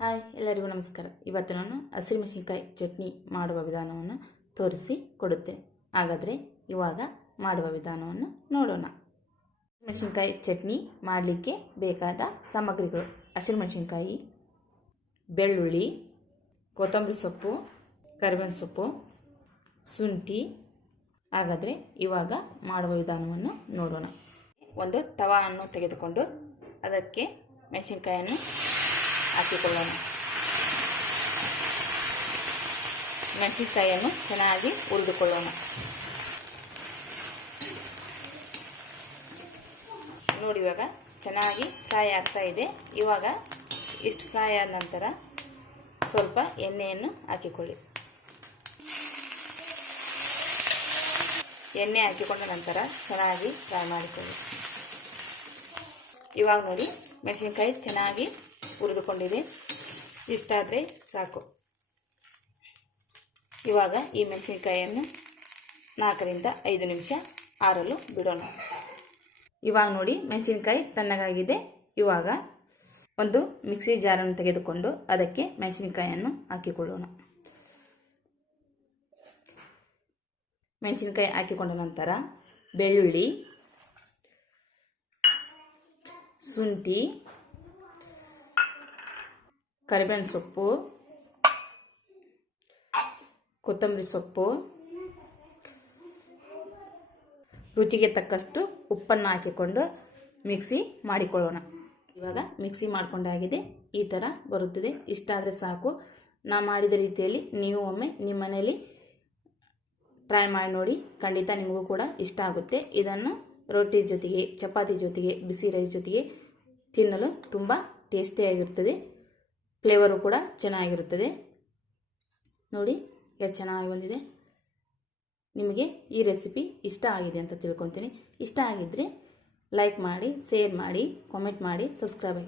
Hi ಎಲ್ಲರಿಗೂ ನಮಸ್ಕಾರ. ಇವತ್ತು ನಾನು ಹಸಿಮೆಣಸಿನಕಾಯಿ ಚಟ್ನಿ ಮಾಡುವ ವಿಧಾನವನ್ನು ತೋರಿಸಿ ಕೊಡುತ್ತೆ. ಹಾಗಾದರೆ ಇವಾಗ ಮಾಡುವ ವಿಧಾನವನ್ನು ನೋಡೋಣ. ಹಸಿಮೆಣಸಿನಕಾಯಿ ಚಟ್ನಿ ಮಾಡಲಿಕ್ಕೆ ಬೇಕಾದ ಸಾಮಗ್ರಿಗಳು: ಹಸಿಮೆಣಸಿನಕಾಯಿ, ಬೆಳ್ಳುಳ್ಳಿ, ಕೊತ್ತಂಬರಿ ಸೊಪ್ಪು, ಕರಿಬೇವಿನ ಸೊಪ್ಪು, ಶುಂಠಿ. ಹಾಗಾದರೆ ಇವಾಗ ಮಾಡುವ ವಿಧಾನವನ್ನು ನೋಡೋಣ. ಒಂದು ತವಾವನ್ನು ತೆಗೆದುಕೊಂಡು ಅದಕ್ಕೆ ಮೆಣಸಿನಕಾಯನ್ನು ಹಾಕಿಕೊಳ್ಳೋಣ. ಮೆಣಸಿನಕಾಯಿಯನ್ನು ಚೆನ್ನಾಗಿ ಹುರಿದುಕೊಳ್ಳೋಣ. ನೋಡಿ, ಇವಾಗ ಚೆನ್ನಾಗಿ ಫ್ರೈ ಆಗ್ತಾ ಇದೆ. ಇವಾಗ ಇಷ್ಟು ಫ್ರೈ ಆದ ನಂತರ ಸ್ವಲ್ಪ ಎಣ್ಣೆಯನ್ನು ಹಾಕಿಕೊಳ್ಳಿ. ಎಣ್ಣೆ ಹಾಕಿಕೊಂಡ ನಂತರ ಚೆನ್ನಾಗಿ ಫ್ರೈ ಮಾಡಿಕೊಳ್ಳಿ. ಇವಾಗ ನೋಡಿ, ಮೆಣಸಿನಕಾಯಿ ಚೆನ್ನಾಗಿ ಹುರಿದುಕೊಂಡಿದೆ. ಇಷ್ಟಾದರೆ ಸಾಕು. ಇವಾಗ ಈ ಮೆಣಸಿನಕಾಯಿಯನ್ನು 4 ರಿಂದ 5 ನಿಮಿಷ ಆರಲು ಬಿಡೋಣ. ಇವಾಗ ನೋಡಿ, ಮೆಣಸಿನಕಾಯಿ ತಣ್ಣಗಾಗಿದೆ. ಇವಾಗ ಒಂದು ಮಿಕ್ಸಿ ಜಾರನ್ನು ತೆಗೆದುಕೊಂಡು ಅದಕ್ಕೆ ಮೆಣಸಿನಕಾಯಿಯನ್ನು ಹಾಕಿಕೊಳ್ಳೋಣ. ಮೆಣಸಿನಕಾಯಿ ಹಾಕಿಕೊಂಡ ನಂತರ ಬೆಳ್ಳುಳ್ಳಿ, ಶುಂಠಿ, ಕರಿಬೇವಿನ ಸೊಪ್ಪು, ಕೊತ್ತಂಬರಿ ಸೊಪ್ಪು, ರುಚಿಗೆ ತಕ್ಕಷ್ಟು ಉಪ್ಪನ್ನು ಹಾಕಿಕೊಂಡು ಮಿಕ್ಸಿ ಮಾಡಿಕೊಳ್ಳೋಣ. ಇವಾಗ ಮಿಕ್ಸಿ ಮಾಡಿಕೊಂಡಾಗಿದೆ. ಈ ಥರ ಬರುತ್ತದೆ. ಇಷ್ಟಾದರೆ ಸಾಕು. ನಾ ಮಾಡಿದ ರೀತಿಯಲ್ಲಿ ನೀವು ಒಮ್ಮೆ ನಿಮ್ಮ ಮನೆಯಲ್ಲಿ ಟ್ರೈ ಮಾಡಿ ನೋಡಿ. ಖಂಡಿತ ನಿಮಗೂ ಕೂಡ ಇಷ್ಟ ಆಗುತ್ತೆ. ಇದನ್ನು ರೊಟ್ಟಿ ಜೊತೆಗೆ, ಚಪಾತಿ ಜೊತೆಗೆ, ಬಿಸಿ ರೈಸ್ ಜೊತೆಗೆ ತಿನ್ನಲು ತುಂಬ ಟೇಸ್ಟಿಯಾಗಿರುತ್ತದೆ. ಫ್ಲೇವರು ಕೂಡ ಚೆನ್ನಾಗಿರುತ್ತದೆ. ನೋಡಿ ಎಷ್ಟು ಚೆನ್ನಾಗಿ ಬಂದಿದೆ. ನಿಮಗೆ ಈ ರೆಸಿಪಿ ಇಷ್ಟ ಆಗಿದೆ ಅಂತ ತಿಳ್ಕೊತೀನಿ. ಇಷ್ಟ ಆಗಿದ್ದರೆ ಲೈಕ್ ಮಾಡಿ, ಶೇರ್ ಮಾಡಿ, ಕಾಮೆಂಟ್ ಮಾಡಿ, ಸಬ್ಸ್ಕ್ರೈಬ್ ಆಗಿ.